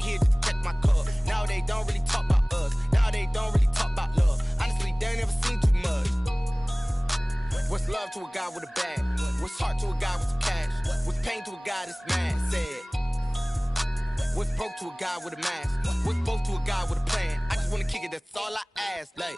here just to catch my cup. Now they don't really talk about us. Now they don't really talk about love. Honestly, they ain't never seen too much. What's love to a guy with a bag? What's heart to a guy with some cash? What's pain to a guy that's mad? Said. What's broke to a guy with a mask? What's broke to a guy with a plan? I just wanna kick it, that's all I ask. Like,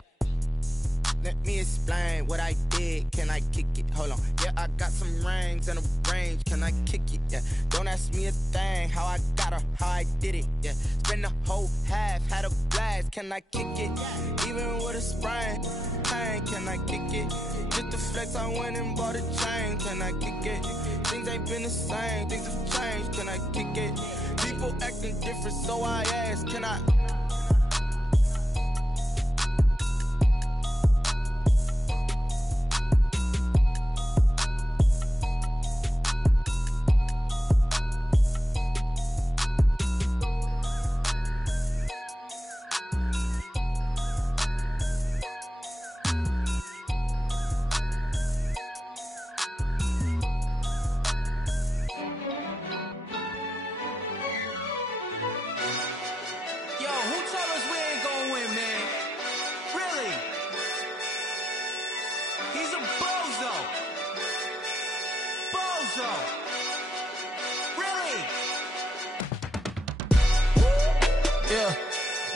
let me explain what I did. Can I kick it? Hold on. Yeah, I got some rings and a range. Can I kick it? Yeah. Don't ask me a thing. How I got her, how I did it. Yeah. Spend the whole half, had a blast. Can I kick it? Even with a sprain. Pain, can I kick it? Just the flex, I went and bought a chain. Can I kick it? Things ain't been the same. Things have changed. Can I kick it? People acting different, so I ask. Can I?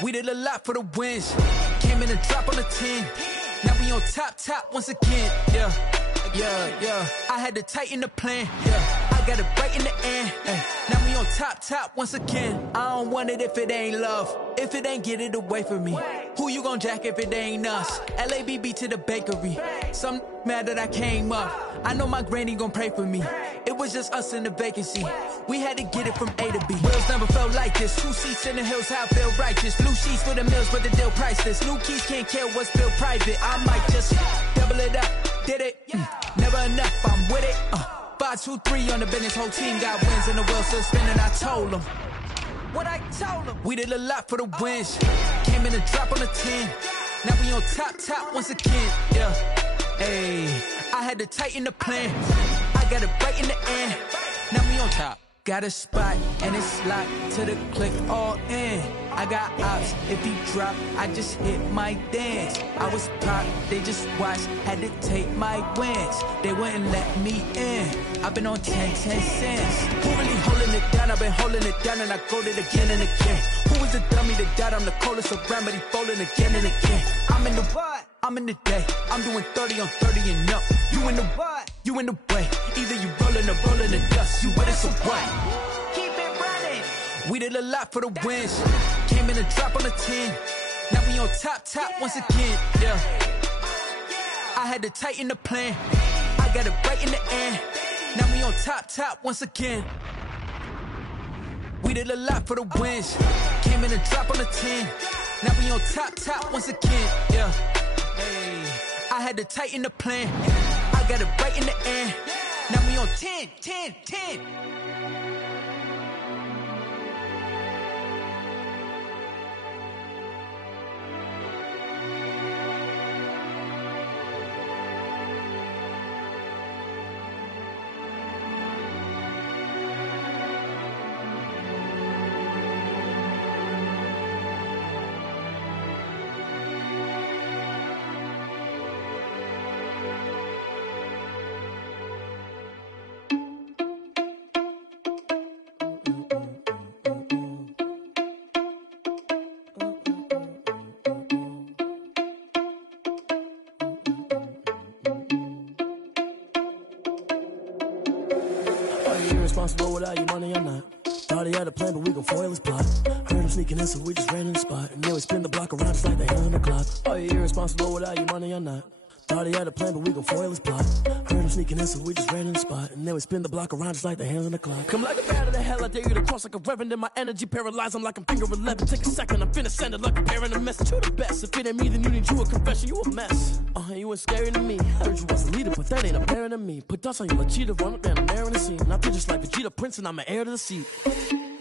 We did a lot for the wins. Came in a drop on the 10. Now we on top once again. Yeah. I had to tighten the plan. Yeah. I got it right in the end. Now we on top once again. I don't want it if it ain't love. If it ain't, get it away from me. Who you gon' jack if it ain't us? LABB to the bakery. Some mad that I came up. I know my granny gon' pray for me. It was just us in the vacancy. We had to get it from A to B. Wheels never felt like this. 2 seats in the hills, how I feel righteous. Blue sheets for the mills, but the deal priceless. New keys can't care what's built private. I might just double it up. Did it? Never enough, I'm with it. 5, 2, 3 on the business. Whole team got wins and the wheels still spinning. I told them what I told them. We did a lot for the wins. Came in a drop on the 10. Now we on top once again. Yeah. Ayy, I had to tighten the plan. I got it right in the end. Now we on top. Got a spot and it's locked to the click all in. I got ops, if he drop, I just hit my dance. I was pop, they just watched, had to take my wins. They wouldn't let me in. I've been on 10 cents. Who really holding it down? I've been holding it down and I go it again and again. Who was the dummy that died? I'm the coldest around, but he folding again and again. I'm in the what? I'm in the day. I'm doing 30 on 30 and up. You in the what? You in the way. Either you rolling or rolling the dust. You with us or what? Keep it running. We did a lot for the wins. Came in a drop on the 10. Now we on top once again. Yeah. I had to tighten the plan. I got it right in the end. Now we on top once again. We did a lot for the wins. Came in a drop on the 10. Now we on top once again. Yeah. Hey, I had to tighten the plan. I got it right in the end. Now we on 10. Responsible without your money, I'm not. Thought he had a plan, but we gon' foil his plot. Heard him sneaking in, so we just ran in the spot. And then we spin the block around just like the hand on the clock. Oh, you're irresponsible without your money, I'm not. Thought he had a plan, but we gon' foil his plot. Heard him sneaking in, so we just ran in the spot. And then we spin the block around just like the hands on the clock. Come like a bat of the hell, I dare you to cross like a reverend. In my energy paralyzed, I'm like I'm finger 11. Take a second, I'm finna send it like a parent a message. You the best, if it ain't me, then you need you a confession. You a mess. You ain't scary to me. Heard you was a leader, but that ain't apparent to me. Put dust on you like Cheetah, run up down, I'm there in the scene. Not just like Vegeta Prince, and I'm an heir to the seat.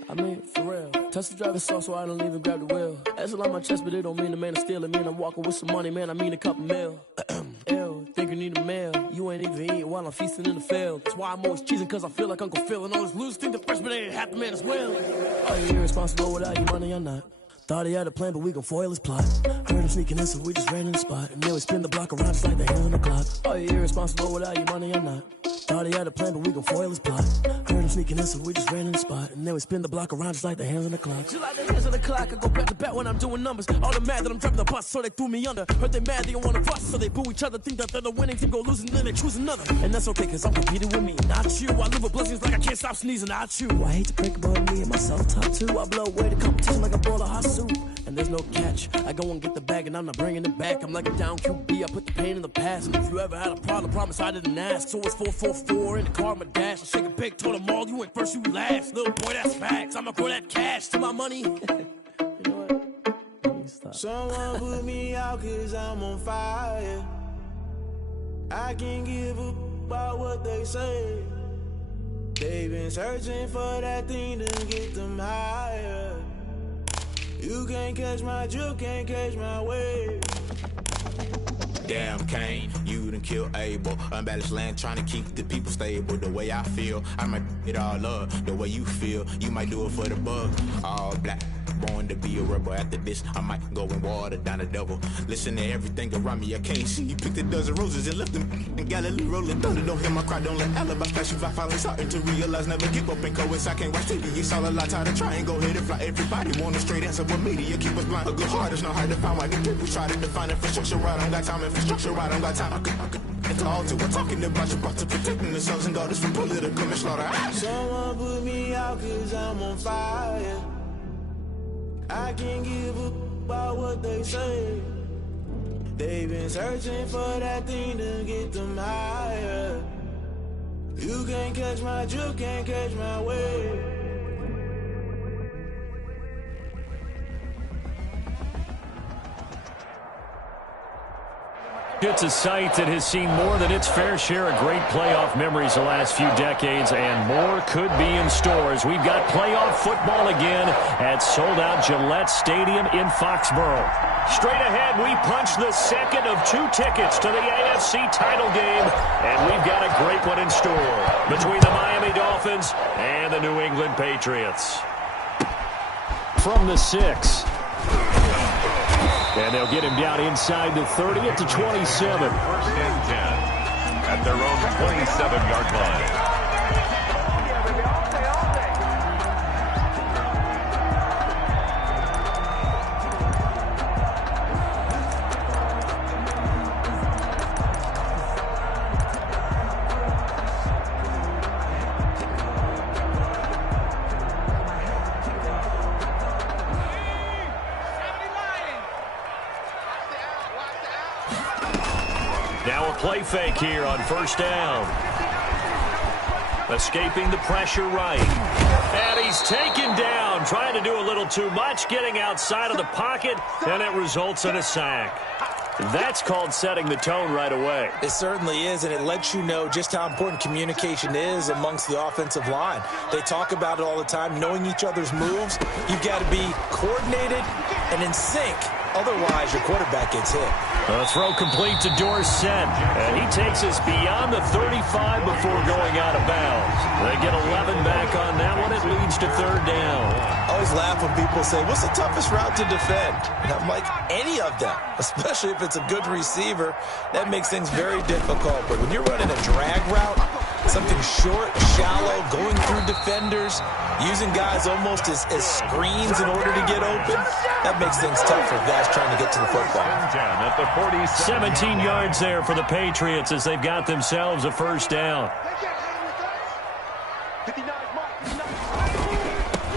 I mean, for real. Touch the driver's sauce, so I don't even grab the wheel. That's a lot on my chest, but it don't mean the man is stealing. Mean I'm walking with some money, man, I mean a couple mil. Ew, think you need a mail. You ain't even eating while I'm feasting in the field. That's why I'm always cheesing, cause I feel like Uncle Phil. And all this losers think the freshman ain't half the man as well. Are you irresponsible without your money or not? Thought he had a plan, but we gon' foil his plot. Heard him sneaking in, so we just ran in the spot. And then we spin the block around just like the hands on the clock. Are you irresponsible without your money or not? Thought he had a plan, but we gon' foil his plot. Heard him sneaking in, so we just ran in the spot. And then we spin the block around just like the hands on the clock. Just like the hands on the clock, I go back to back when I'm doing numbers. All the mad that I'm driving the bus, so they threw me under. Heard they mad, they don't wanna bust, so they boo each other. Think that they're the winning team, go losing, then they choose another. And that's okay, cause I'm competing with me, not you. I live with blessings like I can't stop sneezing, not you. I hate to break about me and my self-talk too. I blow away the competition like a bowl of hot soup. And there's no catch. I go and get the bag and I'm not bringing it back. I'm like a down QB, I put the pain in the past. And if you ever had a problem, promise I didn't ask. So it's 444 in the car, my dash. I shake a big, told them all, you ain't first, you last. Little boy, that's facts. I'ma grow that cash to my money. You know what? Stop. Someone put me out cause I'm on fire. I can't give up about what they say. They've been searching for that thing to get them higher. You can't catch my drift, can't catch my wave. Damn Kane, you done killed Abel. Unbalanced land, trying to keep the people stable. The way I feel, I might it all up. The way you feel, you might do it for the bug. All black, born to be a rebel. After this, I might go and water down the devil. Listen to everything around me, I can't see. You picked a dozen roses and left them in Galilee rolling thunder. Don't hear my cry, don't let alibis pass you. I finally starting to realize, never give up and coincide. Can't watch TV, it's all a lot. Tired of trying, go ahead and fly. Everybody want a straight answer, but media keep us blind. A good heart is not hard to find. Why the people try to define infrastructure right? I don't got time, infrastructure right? I don't got time. I could it's all to we're talking about you, about to protecting the sons and daughters from political and slaughter. Someone put me out cause I'm on fire. I can't give up about what they say. They've been searching for that thing to get them higher. You can't catch my drift, can't catch my wave. It's a site that has seen more than its fair share of great playoff memories the last few decades, and more could be in store as we've got playoff football again at sold-out Gillette Stadium in Foxborough. Straight ahead, we punch the second of two tickets to the AFC title game, and we've got a great one in store between the Miami Dolphins and the New England Patriots. From the 6. And they'll get him down inside the 30 at the 27. First and 10 at their own 27-yard line. Now a play fake here on first down. Escaping the pressure right. And he's taken down, trying to do a little too much, getting outside of the pocket, and it results in a sack. That's called setting the tone right away. It certainly is, and it lets you know just how important communication is amongst the offensive line. They talk about it all the time, knowing each other's moves. You've got to be coordinated and in sync. Otherwise, your quarterback gets hit. A throw complete to Dorsett, and he takes us beyond the 35 before going out of bounds. They get 11 back on that one. It leads to third down. I always laugh when people say, what's the toughest route to defend? And I'm like, any of them, especially if it's a good receiver. That makes things very difficult. But when you're running a drag route, something short, shallow, going through defenders, using guys almost as screens in order to get open, that makes things tough for guys trying to get to the football. 17 yards there for the Patriots as they've got themselves a first down.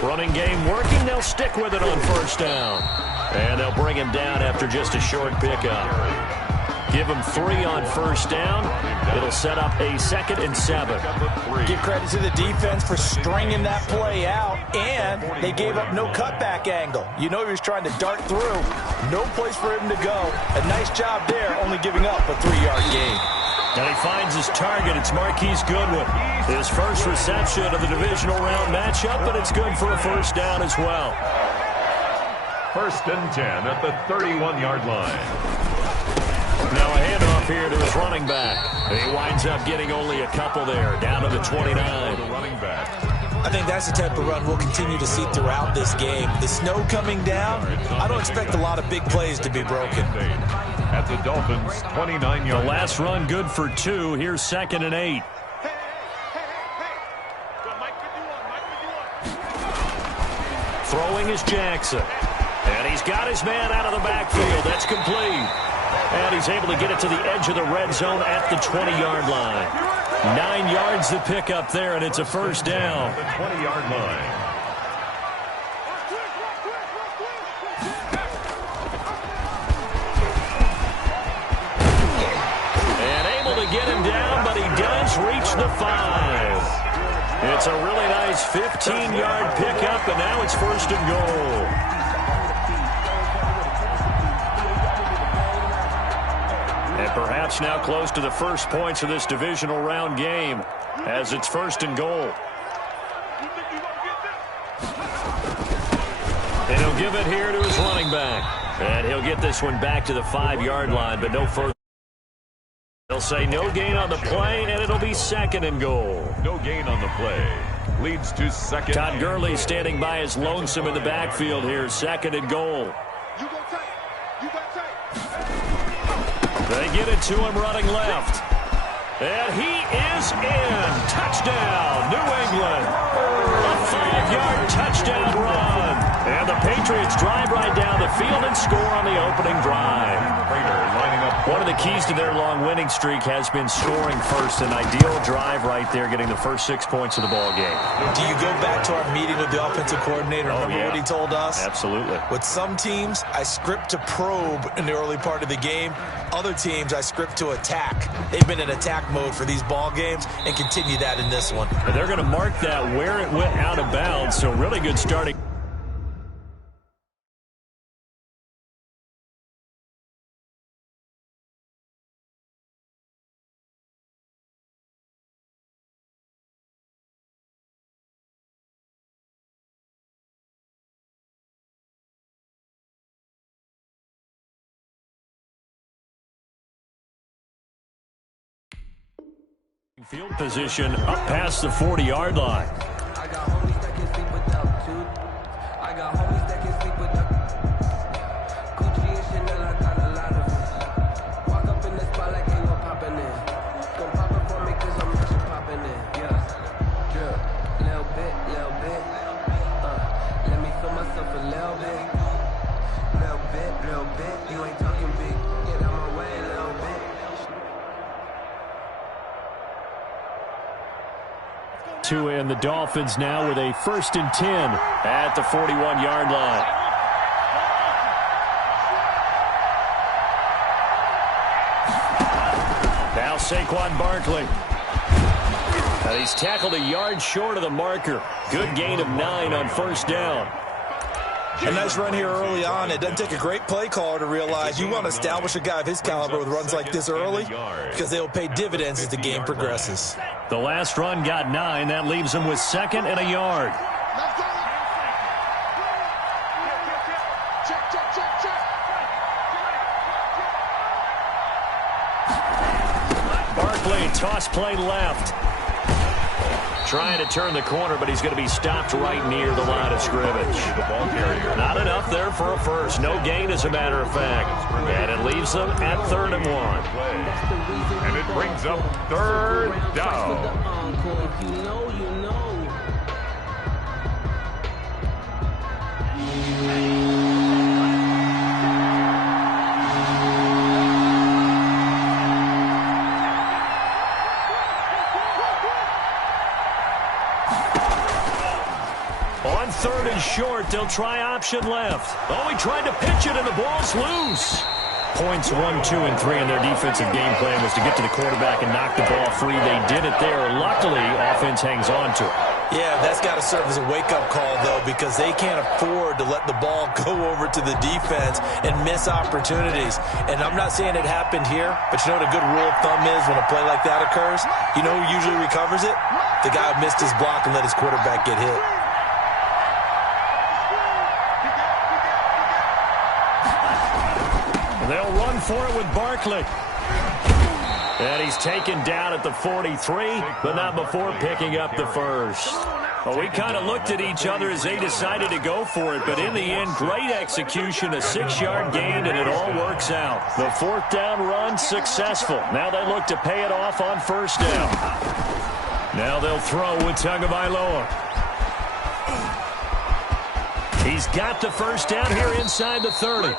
Running game working. They'll stick with it on first down. And they'll bring him down after just a short pickup. Give him 3 on first down. It'll set up a 2nd and 7. Give credit to the defense for stringing that play out, and they gave up no cutback angle. You know he was trying to dart through. No place for him to go. A nice job there, only giving up a 3-yard gain. And he finds his target. It's Marquise Goodwin. His first reception of the divisional round matchup, but it's good for a first down as well. First and 10 at the 31-yard line. Now a handoff here to his running back. He winds up getting only a couple there, down to the 29. Running back. I think that's the type of run we'll continue to see throughout this game. The snow coming down, I don't expect a lot of big plays to be broken. At the Dolphins' 29-yard. The last run good for 2. Here's 2nd and 8. Throwing is Jackson. And he's got his man out of the backfield. That's complete. And he's able to get it to the edge of the red zone at the 20-yard line. 9 yards to pick up there, and it's a first down. The 20-yard line. And able to get him down, but he does reach the 5. It's a really nice 15-yard pickup, and now it's 1st and goal. And perhaps now close to the first points of this divisional round game as it's 1st and goal. And he'll give it here to his running back. And he'll get this one back to the 5-yard line, but no further. They'll say no gain on the play, and it'll be 2nd and goal. No gain on the play. Leads to 2nd. Todd Gurley standing by his lonesome in the backfield here. 2nd and goal. They get it to him running left. And he is in. Touchdown, New England. A 5-yard touchdown run. And the Patriots drive right down the field and score on the opening drive. One of the keys to their long winning streak has been scoring first. An ideal drive right there, getting the first 6 points of the ball game. Do you go back to our meeting with the offensive coordinator? Remember what he told us? Absolutely. With some teams, I script to probe in the early part of the game. Other teams, I script to attack. They've been in attack mode for these ball games and continue that in this one. And they're going to mark that where it went out of bounds, so really good starting. Field position up past the 40-yard line. I got homies that can sleep without two. I got homies that can sleep without Gucci and Chanel. I got a lot of it. Walk up in the spot like ain't no popping in. Don't pop it for me 'cause I'm rich and popping in. Yeah, drip, little bit, little bit. Let me feel myself a little bit. Little bit, little bit. You ain't talking big. Get out my way a little bit. And the Dolphins now with a 1st and 10 at the 41-yard line. Now Saquon Barkley. And he's tackled a yard short of the marker. Good gain of 9 on 1st down. A nice run here early on. It doesn't take a great play caller to realize you want to establish a guy of his caliber with runs like this early because they will pay dividends as the game progresses. The last run got 9. That leaves him with 2nd and a yard. Barkley, toss play left. Trying to turn the corner, but he's going to be stopped right near the line of scrimmage. Not enough there for a first. No gain, as a matter of fact. And it leaves them at 3rd and 1. And it brings up 3rd down. You know, you know. On 3rd and short, they'll try option left. Oh, he tried to pitch it, and the ball's loose. Points 1, 2, and 3 in their defensive game plan was to get to the quarterback and knock the ball free. They did it there. Luckily, offense hangs on to it. Yeah, that's got to serve as a wake-up call, though, because they can't afford to let the ball go over to the defense and miss opportunities. And I'm not saying it happened here, but you know what a good rule of thumb is when a play like that occurs? You know who usually recovers it? The guy who missed his block and let his quarterback get hit. They'll run for it with Barkley. And he's taken down at the 43, but not before picking up the first. Well, we kind of looked at each other as they decided to go for it, but in the end, great execution, a 6-yard gain, and it all works out. The fourth down run successful. Now they look to pay it off on first down. Now they'll throw with Tagovailoa. He's got the first down here inside the 30.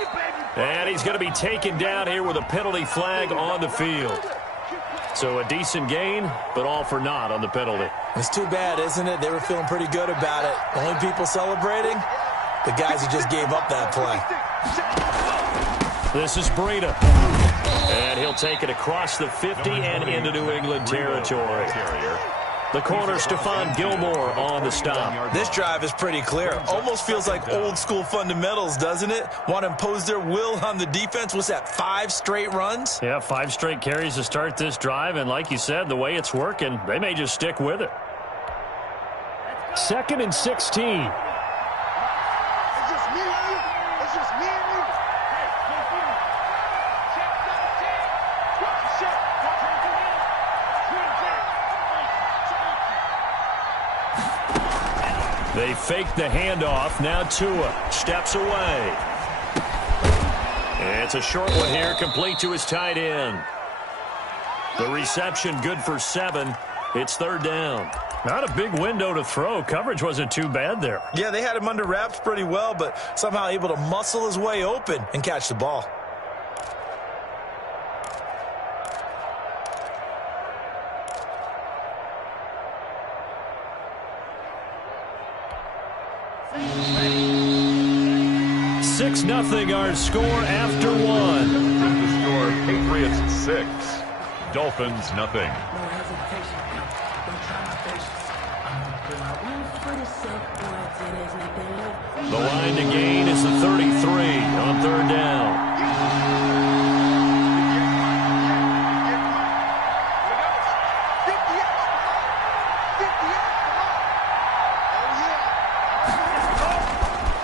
And he's going to be taken down here with a penalty flag on the field. So a decent gain, but all for naught on the penalty. It's too bad, isn't it? They were feeling pretty good about it. Only people celebrating? The guys who just gave up that play. This is Breida. And he'll take it across the 50 and into New England territory. The corner, Stephon Gilmore, on the stop. This drive is pretty clear. Almost feels like old-school fundamentals, doesn't it? Want to impose their will on the defense. What's that, 5 straight runs? Yeah, 5 straight carries to start this drive. And like you said, the way it's working, they may just stick with it. 2nd and 16. They fake the handoff. Now Tua steps away. And it's a short one here, complete to his tight end. The reception good for 7. It's 3rd down. Not a big window to throw. Coverage wasn't too bad there. Yeah, they had him under wraps pretty well, but somehow able to muscle his way open and catch the ball. Nothing our score after 1. The score, Patriots 6, Dolphins nothing. The line to gain is the 33 on 3rd down.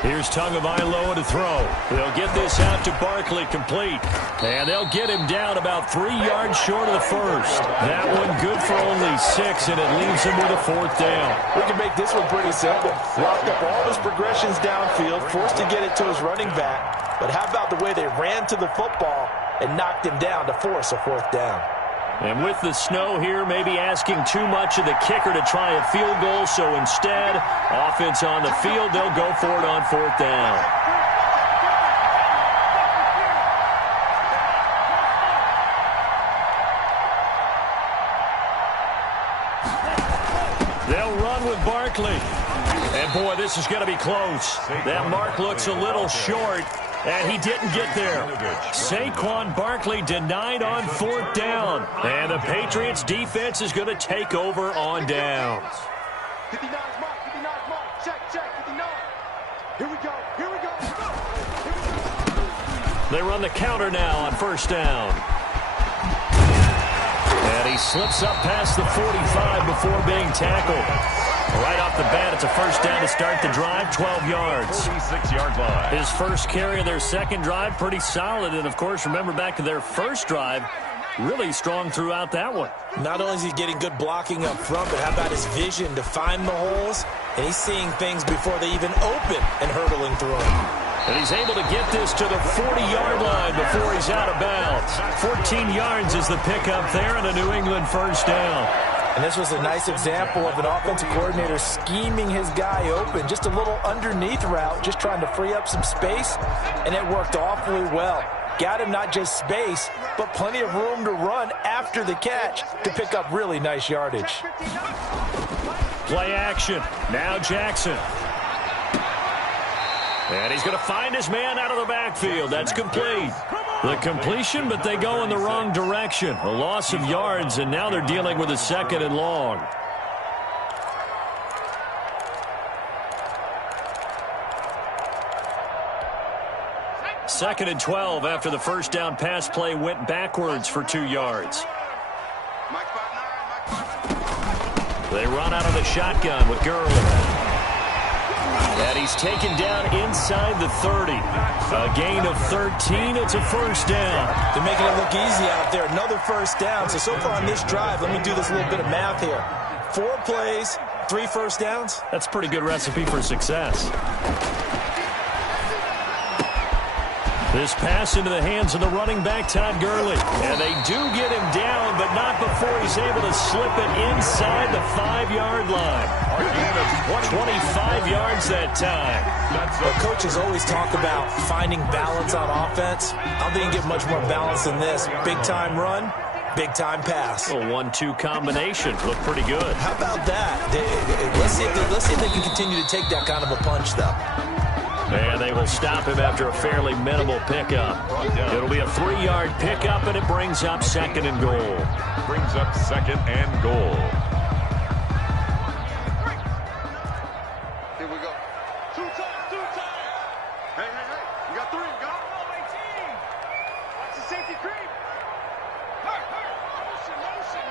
Here's Tagovailoa to throw. They'll get this out to Barkley, complete. And they'll get him down about 3 yards short of the first. That one good for only 6, and it leaves him with a 4th down. We can make this one pretty simple. Locked up all his progressions downfield, forced to get it to his running back. But how about the way they ran to the football and knocked him down to force a 4th down? And with the snow here, maybe asking too much of the kicker to try a field goal. So instead, offense on the field, they'll go for it on 4th down. They'll run with Barkley. And boy, this is going to be close. That mark looks a little short. And he didn't get there. Saquon Barkley denied on 4th down. And the Patriots defense is going to take over on downs. 59 mark, 59 mark. Check, 59. Here we go. They run the counter now on 1st down. And he slips up past the 45 before being tackled. Right off the bat, it's a 1st down to start the drive, 12 yards. 46-yard line. His first carry of their 2nd drive, pretty solid. And, of course, remember back to their 1st drive, really strong throughout that one. Not only is he getting good blocking up front, but how about his vision to find the holes? And he's seeing things before they even open and hurdling through them. And he's able to get this to the 40-yard line before he's out of bounds. 14 yards is the pickup there and a New England 1st down. And this was a nice example of an offensive coordinator scheming his guy open. Just a little underneath route, just trying to free up some space, and it worked awfully well. Got him not just space, but plenty of room to run after the catch to pick up really nice yardage. Play action. Now Jackson. And he's going to find his man out of the backfield. That's complete. The completion, but they go in the wrong direction. A loss of yards, and now they're dealing with a 2nd and long. Second and 12 after the 1st down pass play went backwards for 2 yards. They run out of the shotgun with Gurley. And he's taken down inside the 30. A gain of 13. It's a first down. They're making it look easy out there. Another first down. So far on this drive, let me do this little bit of math here. 4 plays, 3 first downs. That's a pretty good recipe for success. This pass into the hands of the running back, Todd Gurley. And they do get him down, but not before he's able to slip it inside the 5-yard line. 25 yards that time. But coaches always talk about finding balance on offense. I don't think you get much more balance than this. Big-time run, big-time pass. A 1-2 combination. Look pretty good. How about that? Let's see if they can continue to take that kind of a punch, though. And they will stop him after a fairly minimal pickup. It'll be a 3-yard pickup, and it brings up 2nd and goal. Brings up 2nd and goal. Here we go. Two times. Hey. You got 3. Go. Watch the safety creep. Motion.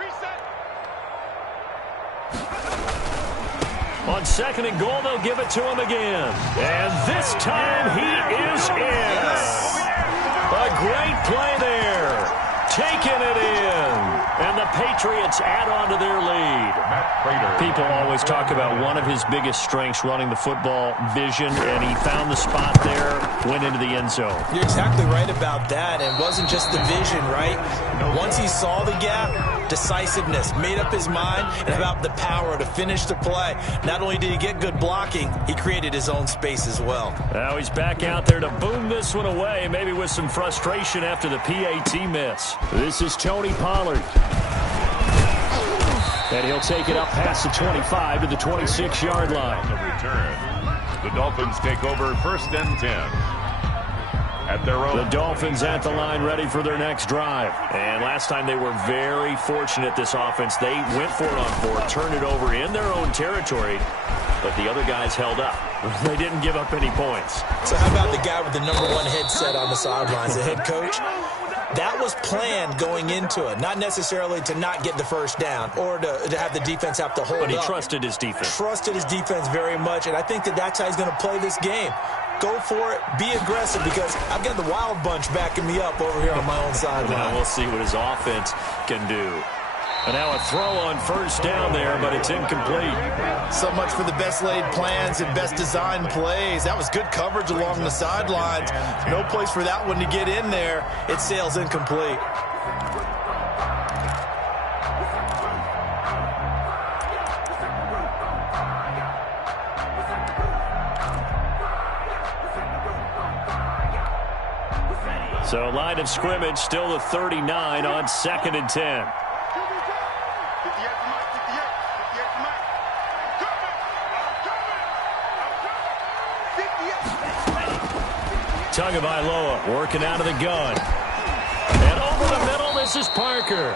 Reset. On 2nd and goal, they'll give it to him again. And this time he is in. A great play there. Taking it in. And the Patriots add on to their lead. People always talk about one of his biggest strengths, running the football, vision, and he found the spot there, went into the end zone. You're exactly right about that. It wasn't just the vision, right? Once he saw the gap, decisiveness, made up his mind, and about the power to finish the play. Not only did he get good blocking, he created his own space as well. Now he's back out there to boom this one away, maybe with some frustration after the PAT miss. This is Tony Pollard. And he'll take it up past the 25 to the 26-yard line. On the return, the Dolphins take over 1st and 10. At their own. The Dolphins at the line, ready for their next drive. And last time they were very fortunate, this offense. They went for it on 4, turned it over in their own territory, but the other guys held up. They didn't give up any points. So how about the guy with the #1 headset on the sidelines, the head coach? That was planned going into it, not necessarily to not get the first down or to have the defense have to hold up. But he trusted his defense. Trusted his defense very much, and I think that's how he's going to play this game. Go for it, be aggressive, because I've got the Wild Bunch backing me up over here on my own sideline. Now we'll see what his offense can do. And now a throw on 1st down there, but it's incomplete. So much for the best laid plans and best designed plays. That was good coverage along the sidelines. No place for that one to get in there. It sails incomplete. So line of scrimmage, still the 39 on 2nd and 10. Tagovailoa working out of the gun. And over the middle, this is Parker.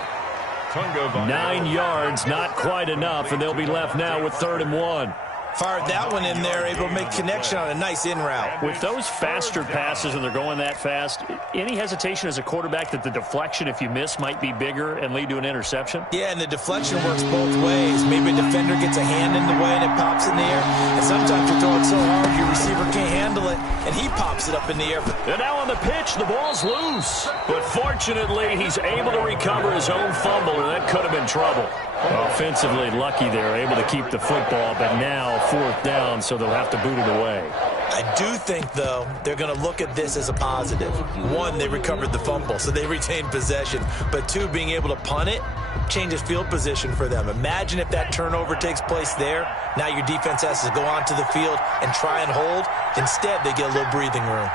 9 yards, not quite enough, and they'll be left now with 3rd and 1. Fired that one in there, able to make connection on a nice in route. With those faster passes when they're going that fast, any hesitation as a quarterback that the deflection, if you miss, might be bigger and lead to an interception? Yeah, and the deflection works both ways. Maybe a defender gets a hand in the way and it pops in the air. And sometimes you throw it so hard your receiver can't handle it, and he pops it up in the air. And now on the pitch, the ball's loose. But fortunately, he's able to recover his own fumble, and that could have been trouble. Offensively lucky there, able to keep the football, but now 4th down, so they'll have to boot it away. I do think, though, they're going to look at this as a positive. 1, they recovered the fumble, so they retained possession. But 2, being able to punt it changes field position for them. Imagine if that turnover takes place there. Now your defense has to go onto the field and try and hold. Instead, they get a little breathing room.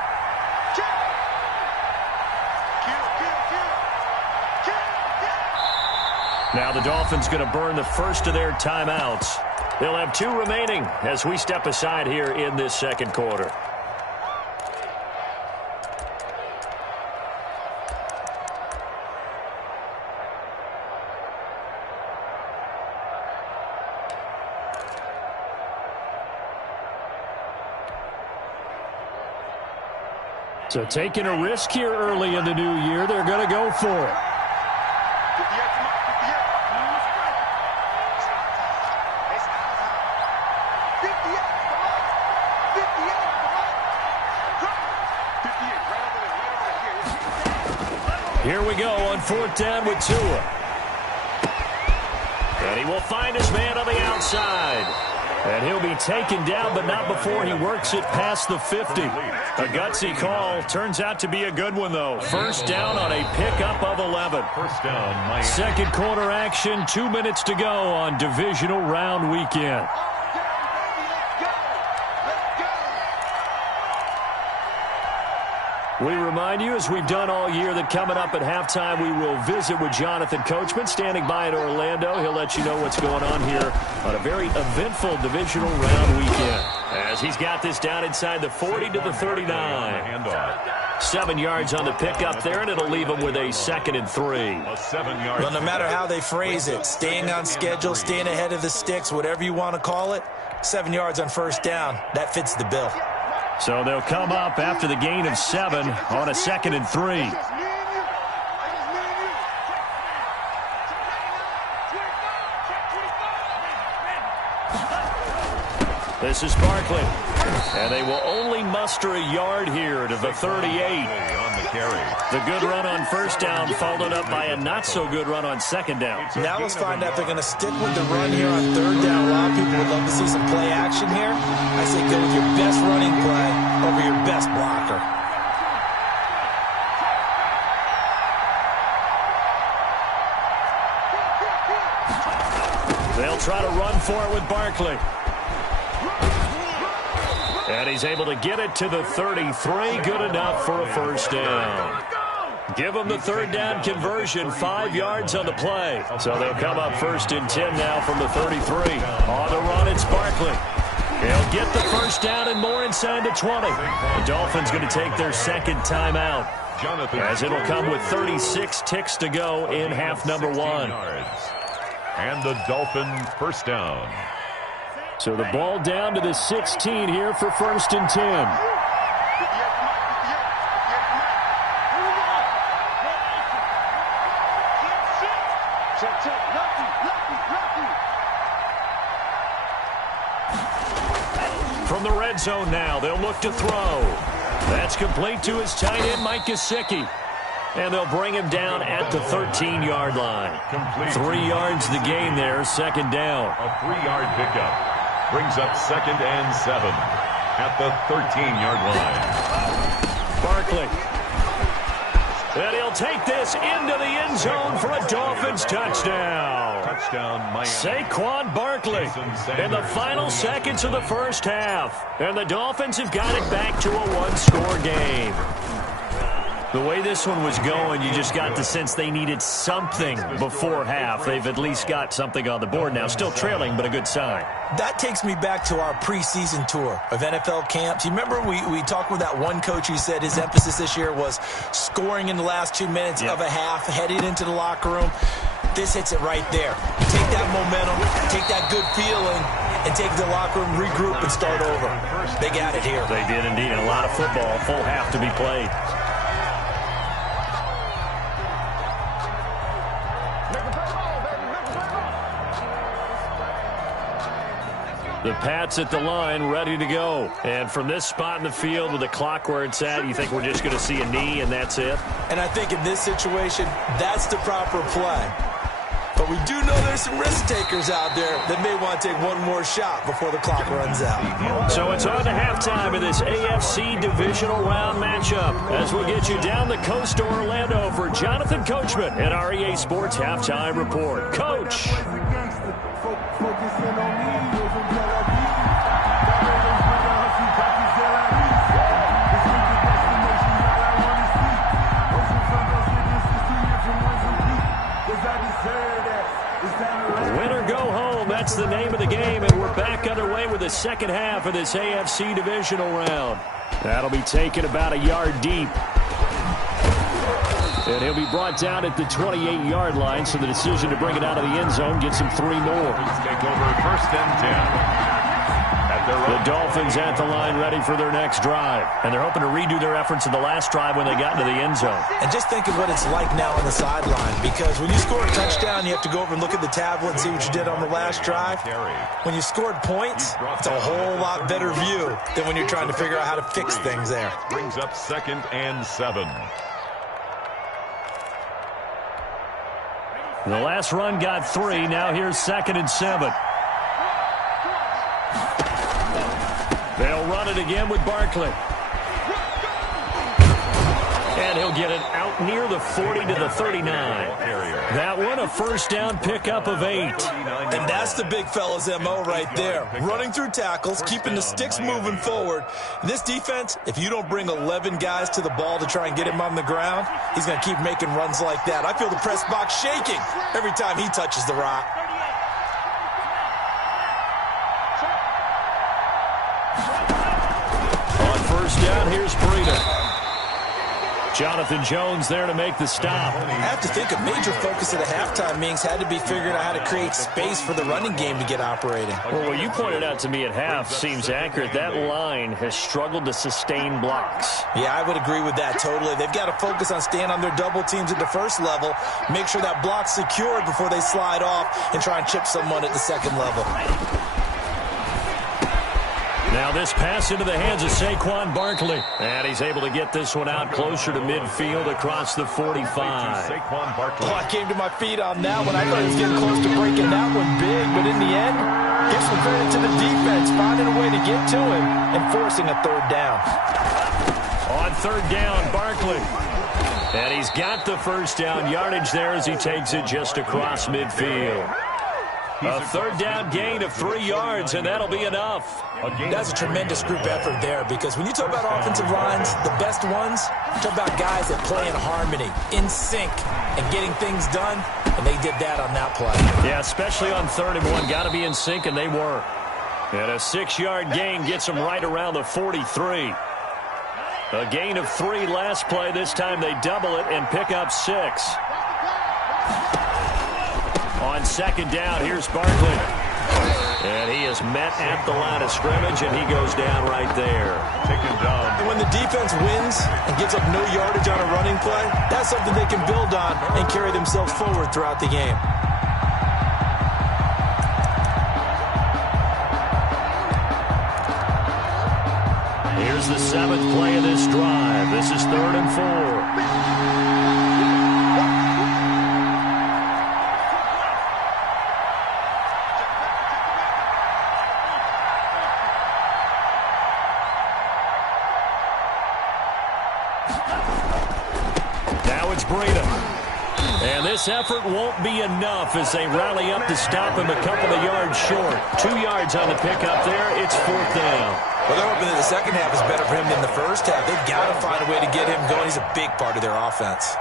Now the Dolphins going to burn the first of their timeouts. They'll have 2 remaining as we step aside here in this 2nd quarter. So taking a risk here early in the new year, they're going to go for it. Here we go on 4th down with Tua. And he will find his man on the outside. And he'll be taken down, but not before he works it past the 50. A gutsy call. Turns out to be a good one, though. First down on a pickup of 11. First down, Miami. Second quarter action, 2 minutes to go on divisional round weekend. We remind you, as we've done all year, that coming up at halftime, we will visit with Jonathan Coachman, standing by in Orlando. He'll let you know what's going on here on a very eventful divisional round weekend. As he's got this down inside the 40 to the 39. 7 yards on the pickup there, and it'll leave him with a 2nd and 3. Well, no matter how they phrase it, staying on schedule, staying ahead of the sticks, whatever you want to call it, 7 yards on first down, that fits the bill. So they'll come up after the gain of 7 on a 2nd and 3. This is Barkley. And they will only muster a yard here to the 38. The good run on first down followed up by a not-so-good run on 2nd down. Now let's find out if they're going to stick with the run here on 3rd down. A lot of people would love to see some play action here. I say go with your best running play over your best blocker. They'll try to run for it with Barkley. And he's able to get it to the 33. Good enough for a first down. Give them the 3rd down conversion. 5 yards on the play. So they'll come up 1st and 10 now from the 33. On the run, it's Barkley. He'll get the first down and more inside the 20. The Dolphins going to take their 2nd timeout, as it'll come with 36 ticks to go in half number 1. And the Dolphins first down. So the ball down to the 16 here for 1st and 10. From the red zone now, they'll look to throw. That's complete to his tight end, Mike Gesicki. And they'll bring him down at the 13-yard line. 3 yards the gain there, 2nd down. A 3-yard pickup. Brings up 2nd and 7 at the 13-yard line. Barkley. And he'll take this into the end zone for a Dolphins touchdown. Touchdown, Miami. Saquon Barkley in the final seconds of the first half. And the Dolphins have got it back to a 1-score game. The way this one was going, you just got the sense they needed something before half. They've at least got something on the board now. Still trailing, but a good sign. That takes me back to our preseason tour of NFL camps. You remember we talked with that one coach who said his emphasis this year was scoring in the last 2 minutes of a half, headed into the locker room. This hits it right there. Take that momentum, take that good feeling, and take the locker room, regroup, and start over. They got it here. They did indeed. And a lot of football, full half to be played. The Pats at the line, ready to go. And from this spot in the field with the clock where it's at, you think we're just going to see a knee and that's it? And I think in this situation, that's the proper play. But we do know there's some risk takers out there that may want to take one more shot before the clock runs out. So it's on to halftime of this AFC divisional round matchup as we get you down the coast to Orlando for Jonathan Coachman at our EA Sports Halftime Report. Coach. Win or go home, that's the name of the game, and we're back underway with the second half of this AFC divisional round. That'll be taken about a yard deep. And he'll be brought down at the 28-yard line, so the decision to bring it out of the end zone gets him 3 more. Take over 1st and 10. The Dolphins at the line ready for their next drive. And they're hoping to redo their efforts in the last drive when they got into the end zone. And just think of what it's like now on the sideline, because when you score a touchdown, you have to go over and look at the tablet and see what you did on the last drive. When you scored points, it's a whole lot better view than when you're trying to figure out how to fix things there. Brings up 2nd and 7. The last run got 3. Now here's 2nd and 7. They'll run it again with Barkley. And he'll get it out near the 40 to the 39. That one a first down pickup of 8. And that's the big fella's MO right there. Running through tackles, keeping the sticks moving forward. In this defense, if you don't bring 11 guys to the ball to try and get him on the ground, he's going to keep making runs like that. I feel the press box shaking every time he touches the rock. On first down, here's Breida. Jonathan Jones there to make the stop. I have to think a major focus of the halftime meetings had to be figuring out how to create space for the running game to get operating. Well, what you pointed out to me at half seems accurate. That line has struggled to sustain blocks. Yeah, I would agree with that totally. They've got to focus on staying on their double teams at the first level, make sure that block's secured before they slide off and try and chip someone at the second level. Now this pass into the hands of Saquon Barkley. And he's able to get this one out closer to midfield across the 45. Oh, I came to my feet on that one. I thought he was getting close to breaking that one big, but in the end, give some credit to the defense, finding a way to get to him and forcing a third down. On third down, Barkley. And he's got the first down yardage there as he takes it just across midfield. A third down gain of 3 yards, and that'll be enough. That's a tremendous group effort there, because when you talk about offensive lines, the best ones, you talk about guys that play in harmony, in sync, and getting things done, and they did that on that play. Yeah, especially on 3rd and 1. Got to be in sync, and they were. And a 6-yard gain gets them right around the 43. A gain of 3 last play. This time they double it and pick up 6. On 2nd down, here's Barkley. And he is met at the line of scrimmage, and he goes down right there. Taken down. And when the defense wins and gives up no yardage on a running play, that's something they can build on and carry themselves forward throughout the game. Here's the 7th play of this drive. This is 3rd and 4. Breida. And this effort won't be enough as they rally up to stop him a couple of yards short. 2 yards on the pickup there. It's 4th down. Well, they're hoping that the second half is better for him than the first half. They've got to find a way to get him going. He's a big part of their offense.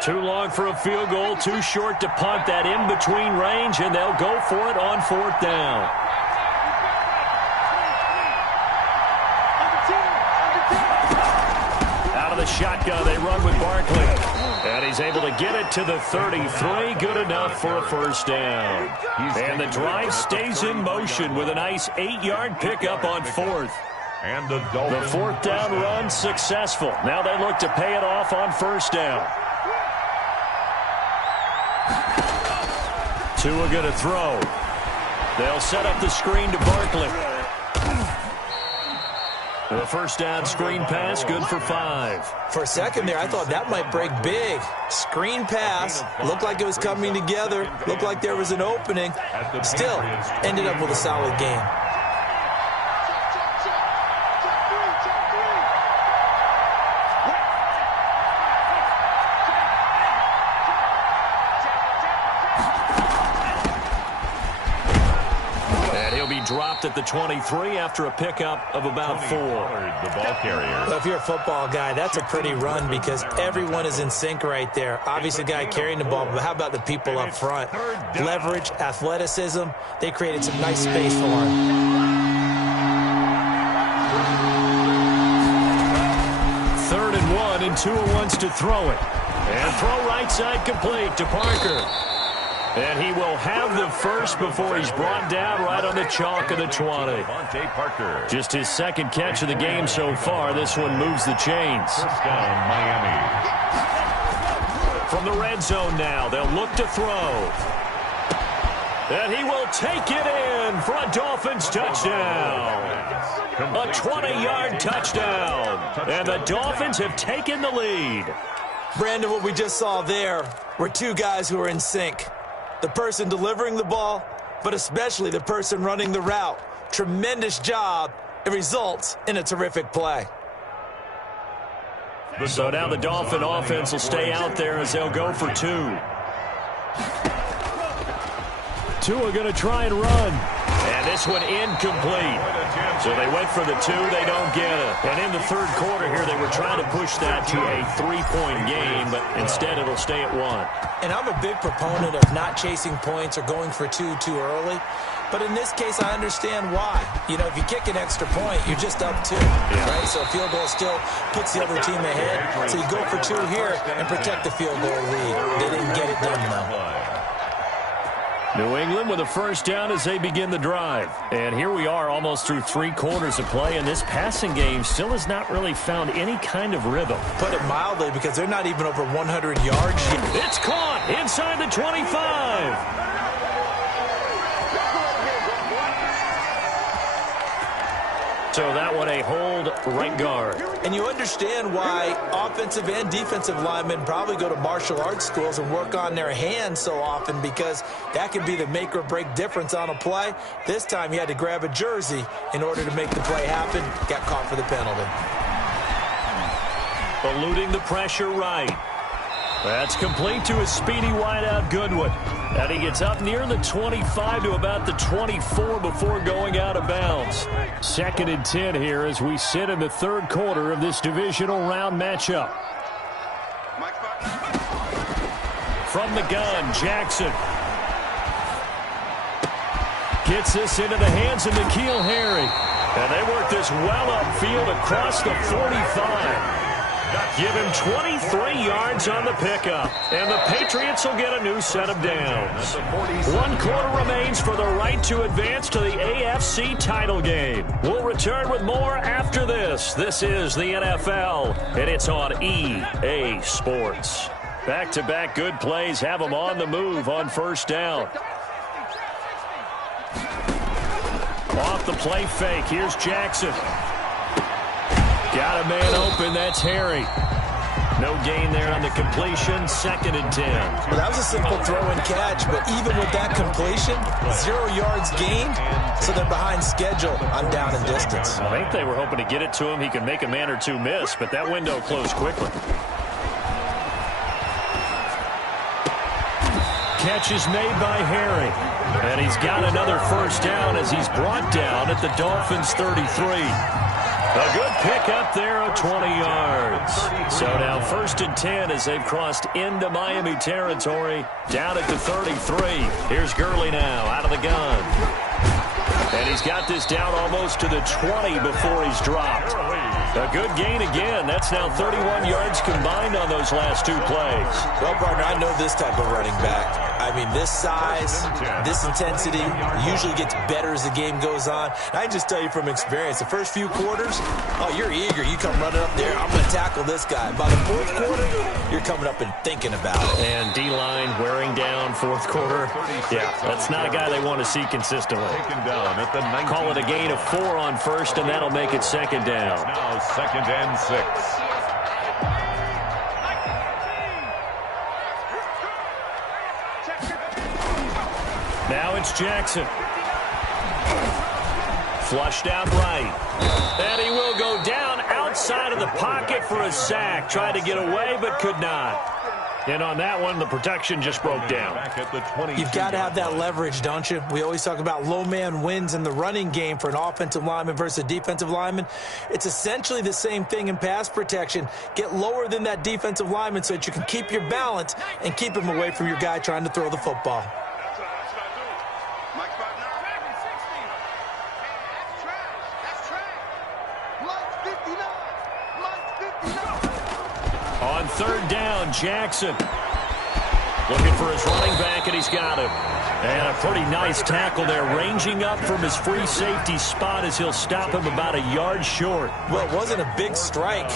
Too long for a field goal, too short to punt. That in-between range, and they'll go for it on 4th down. Out of the shotgun, they run with Barkley. And he's able to get it to the 33. Good enough for a first down. And the drive stays in motion with a nice 8-yard pickup on 4th. And the 4th down run successful. Now they look to pay it off on 1st down. Tua going to throw. They'll set up the screen to Barkley. The first down screen pass, good for 5. For a second there, I thought that might break big. Screen pass, looked like it was coming together, looked like there was an opening. Still, ended up with a solid game. Dropped at the 23 after a pickup of about 4. The ball carrier. Well, if you're a football guy, that's a pretty run because everyone is in sync right there. Obviously, the guy carrying the ball, but how about the people up front? Leverage, athleticism, they created some nice space for him. 3rd and 1, and Tua wants to throw it. And throw right side complete to Parker. And he will have the first before he's brought down right on the chalk of the 20. Just his 2nd catch of the game so far. This one moves the chains. First down, Miami. From the red zone now, they'll look to throw. And he will take it in for a Dolphins touchdown. A 20-yard touchdown. And the Dolphins have taken the lead. Brandon, what we just saw there were two guys who are in sync. The person delivering the ball, but especially the person running the route. Tremendous job. It results in a terrific play. So now the Dolphin offense will stay out there as they'll go for two. Tua going to try and run. And this one incomplete. So they went for the two. They don't get it. And in the third quarter here, they were trying to push that to a 3-point game, but instead it'll stay at 1. And I'm a big proponent of not chasing points or going for two too early. But in this case, I understand why. You know, if you kick an extra point, you're just up 2, right? So a field goal still puts the other team ahead. So you go for 2 here and protect the field goal lead. They didn't get it done, though. New England with a first down as they begin the drive. And here we are almost through 3 quarters of play, and this passing game still has not really found any kind of rhythm. Put it mildly, because they're not even over 100 yards yet. It's caught inside the 25. So that one a hold right guard. And you understand why offensive and defensive linemen probably go to martial arts schools and work on their hands so often, because that can be the make or break difference on a play. This time he had to grab a jersey in order to make the play happen. Got caught for the penalty. Eluding the pressure right. That's complete to a speedy wideout Goodwin. And he gets up near the 25 to about the 24 before going out of bounds. 2nd and 10 here as we sit in the third quarter of this divisional round matchup. From the gun, Jackson gets this into the hands of N'Keal Harry. And they work this well upfield across the 45. Give him 23 yards on the pickup. And the Patriots will get a new set of downs. 1 quarter remains for the right to advance to the AFC title game. We'll return with more after this. This is the NFL, and it's on EA Sports. Back-to-back good plays have them on the move on first down. Off the play fake, here's Jackson. Got a man open, that's Harry. No gain there on the completion, 2nd and 10. Well, that was a simple throw and catch, but even with that completion, 0 yards gained, so they're behind schedule on down and distance. I think they were hoping to get it to him. He could make a man or two miss, but that window closed quickly. Catch is made by Harry. And he's got another first down as he's brought down at the Dolphins' 33. A good pick up there of 20 yards. So now 1st and 10 as they've crossed into Miami territory, down at the 33. Here's Gurley now out of the gun. And he's got this down almost to the 20 before he's dropped. A good gain again. That's now 31 yards combined on those last 2 plays. Well, partner, I know this type of running back. I mean, this size, this intensity usually gets better as the game goes on. And I just tell you from experience, the first few quarters, oh, you're eager. You come running up there, I'm going to tackle this guy. By the 4th quarter, you're coming up and thinking about it. And D-line wearing down 4th quarter. Yeah, that's not a guy they want to see consistently. Call it a gain of 4 on first, and that'll make it 2nd down. Now 2nd and 6. Now it's Jackson. Flushed out right. And he will go down outside of the pocket for a sack. Tried to get away, but could not. And on that one, the protection just broke down. You've got to have that leverage, don't you? We always talk about low man wins in the running game for an offensive lineman versus a defensive lineman. It's essentially the same thing in pass protection. Get lower than that defensive lineman so that you can keep your balance and keep him away from your guy trying to throw the football. On 3rd down, Jackson looking for his running back, and he's got him. And a pretty nice tackle there, ranging up from his free safety spot as he'll stop him about a yard short. Well, it wasn't a big strike,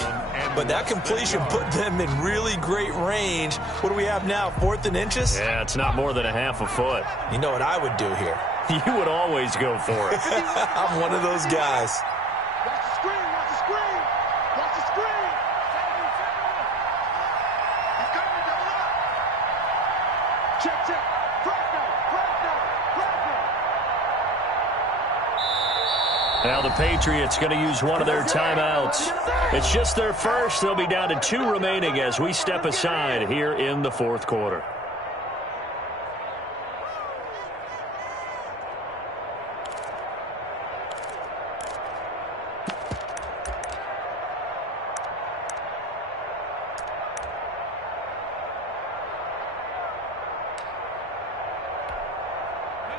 but that completion put them in really great range. What do we have now, 4th and inches? Yeah, it's not more than a half a foot. You know what I would do here? You would always go for it. I'm one of those guys. Watch the screen, watch the screen. Watch the screen. He's coming, double up. Check, check. Now the Patriots going to use one of their timeouts. It's just their first. They'll be down to 2 remaining as we step aside here in the 4th quarter.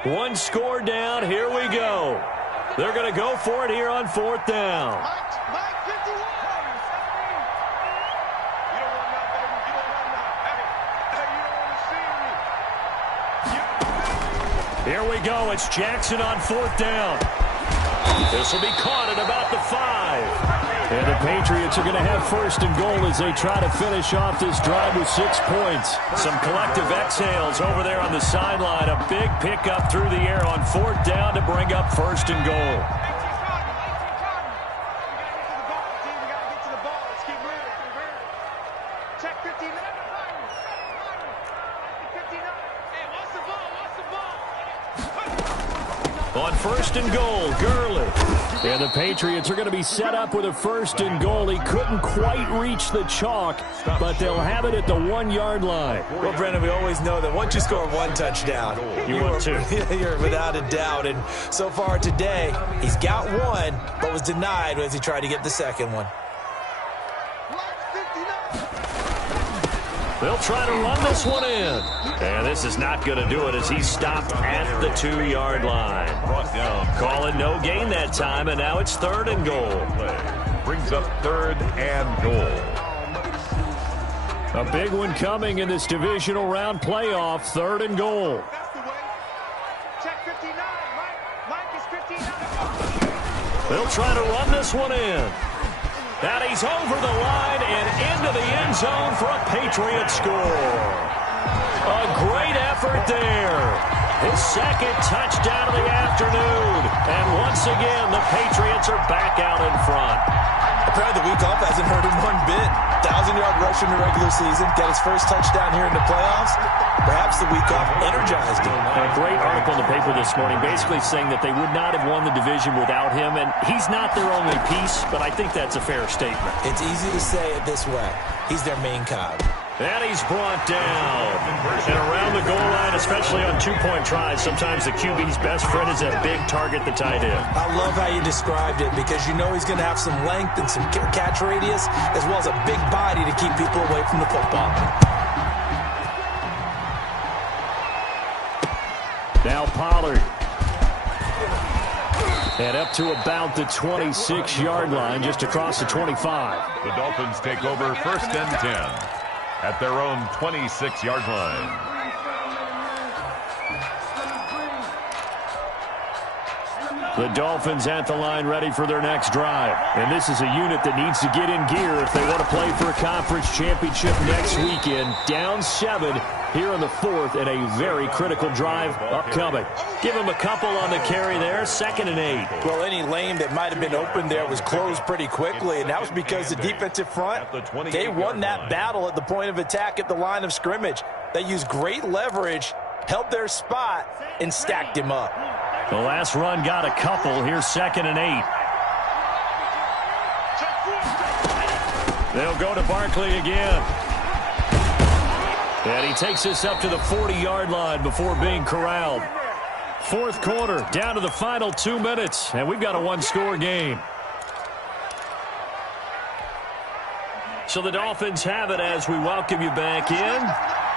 One score down. Here we go. They're going to go for it here on 4th down. Mike 51. You don't want that, baby. You don't want that. Hey, you don't want to see me. Here we go. It's Jackson on 4th down. This will be caught at about the 5. And the Patriots are going to have 1st and goal as they try to finish off this drive with 6 points. Some collective exhales over there on the sideline. A big pickup through the air on 4th down to bring up 1st and goal. Check 59. Hey, what's the ball? On 1st and goal, Gurley. And the Patriots are going to be set up with a 1st and goal. He couldn't quite reach the chalk, but they'll have it at the 1-yard line. Well, Brendan, we always know that once you score 1 touchdown, you're without a doubt. And so far today, he's got 1, but was denied as he tried to get the 2nd one. They'll try to run this one in. And this is not going to do it as he's stopped at the 2-yard line. Brought down. Calling no gain that time, and now it's 3rd and goal. Brings up 3rd and goal. A big one coming in this divisional round playoff, 3rd and goal. That's the way. Check 59. Mike is 59. They'll try to run this one in. And he's over the line and into the end zone for a Patriot score. A great effort there. His 2nd touchdown of the afternoon. And once again, the Patriots are back out in front. Apparently the week off hasn't hurt him one bit. 1,000-yard rush in the regular season. Got his first touchdown here in the playoffs. Perhaps the week off energized him. A great article in the paper this morning basically saying that they would not have won the division without him. And he's not their only piece, but I think that's a fair statement. It's easy to say it this way. He's their main cog. And he's brought down. And around the goal line, especially on 2-point tries, sometimes the QB's best friend is that big target, the tight end. I love how you described it because you know he's going to have some length and some catch radius as well as a big body to keep people away from the football. Now Pollard. And up to about the 26-yard line, just across the 25. The Dolphins take over 1st and 10 at their own 26-yard line. The Dolphins at the line ready for their next drive. And this is a unit that needs to get in gear if they want to play for a conference championship next weekend. Down 7 here in the 4th and a very critical drive upcoming. Give them a couple on the carry there, 2nd and 8. Well, any lane that might have been open there was closed pretty quickly, and that was because the defensive front, they won that battle at the point of attack at the line of scrimmage. They used great leverage, held their spot, and stacked him up. The last run got a couple. Here's 2nd and 8. They'll go to Barkley again. And he takes this up to the 40-yard line before being corralled. 4th quarter, down to the final 2 minutes, and we've got a 1-score game. So the Dolphins have it as we welcome you back in.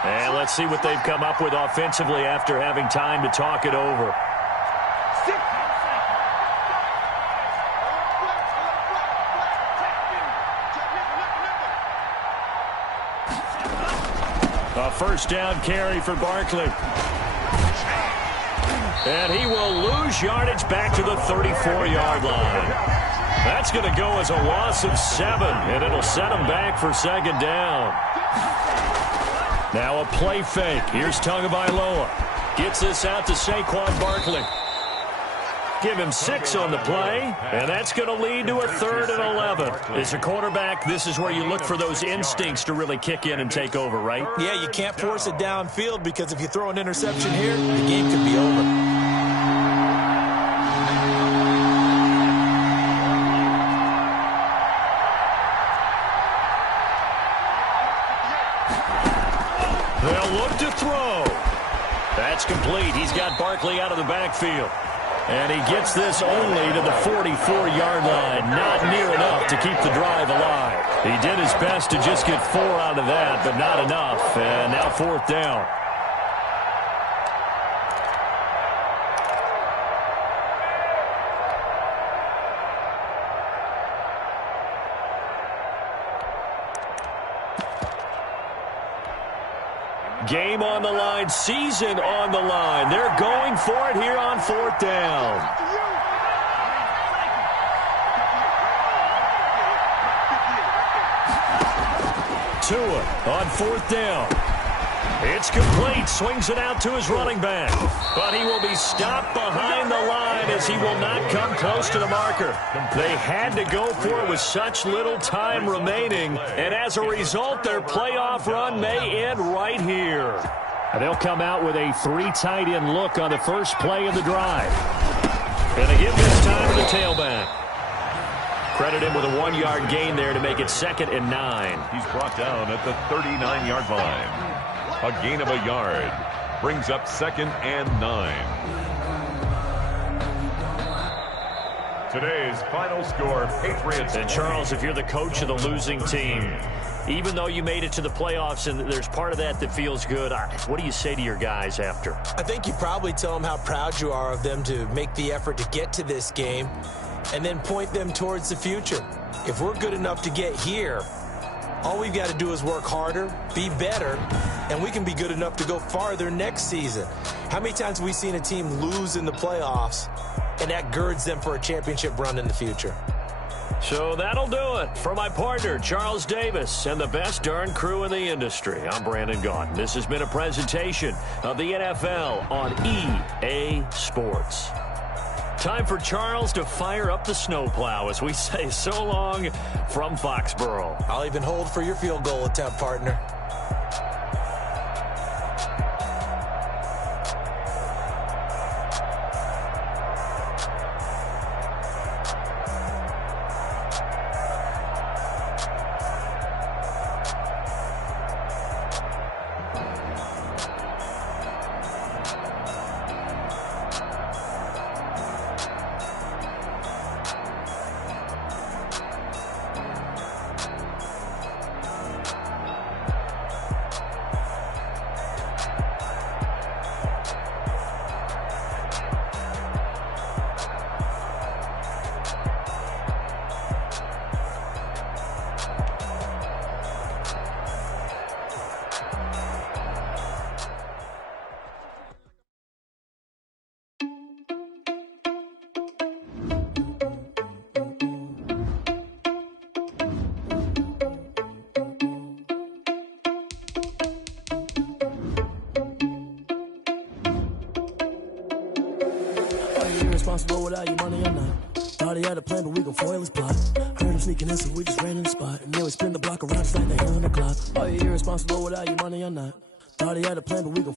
And let's see what they've come up with offensively after having time to talk it over. A 1st down carry for Barkley. And he will lose yardage back to the 34-yard line. That's going to go as a loss of 7, and it'll set him back for second down. Now a play fake. Here's Tagovailoa. Gets this out to Saquon Barkley. Give him 6 on the play, and that's going to lead to a 3rd and 11. As a quarterback, this is where you look for those instincts to really kick in and take over, right? Yeah, you can't force it downfield because if you throw an interception here, the game could be over. They'll look to throw. That's complete. He's got Barkley out of the backfield. And he gets this only to the 44-yard line. Not near enough to keep the drive alive. He did his best to just get 4 out of that, but not enough. And now 4th down. Game on the line, season on the line. They're going for it here on 4th down. Tua on 4th down. It's complete. Swings it out to his running back. But he will be stopped behind the line as he will not come close to the marker. They had to go for it with such little time remaining. And as a result, their playoff run may end right here. And they'll come out with a 3 tight end look on the first play of the drive. And they give this time to the tailback. Credit him with a 1-yard gain there to make it 2nd and 9. He's brought down at the 39-yard line. A gain of a yard brings up 2nd and 9. Today's final score, Patriots. And Charles, if you're the coach of the losing team, even though you made it to the playoffs and there's part of that feels good, what do you say to your guys after? I think you probably tell them how proud you are of them to make the effort to get to this game and then point them towards the future. If we're good enough to get here, all we've got to do is work harder, be better, and we can be good enough to go farther next season. How many times have we seen a team lose in the playoffs, and that girds them for a championship run in the future? So that'll do it. For my partner, Charles Davis, and the best darn crew in the industry, I'm Brandon Gaudin. This has been a presentation of the NFL on EA Sports. Time for Charles to fire up the snowplow as we say so long from Foxborough. I'll even hold for your field goal attempt, partner. Responsible without your money or not. Thought he had a plan, but we gon' foil his plot. Heard him sneaking in, so we just ran in the spot. And then we spin the block around just like the 11 o'clock. Are you irresponsible without your money or not? Thought he had a plan, but we gon'